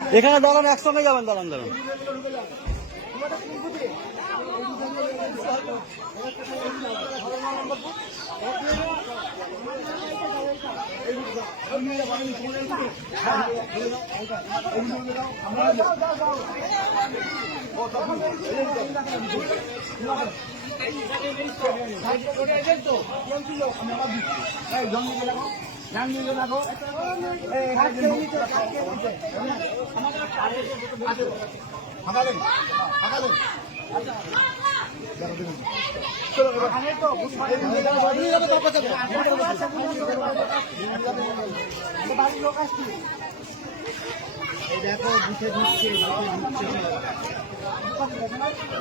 এখানে দাঁড়ান একসঙ্গে যাবেন দাঁড়ান দাঁড়ান। আমাদের দেখো বুঝে ঢুকছে ঢুকছে।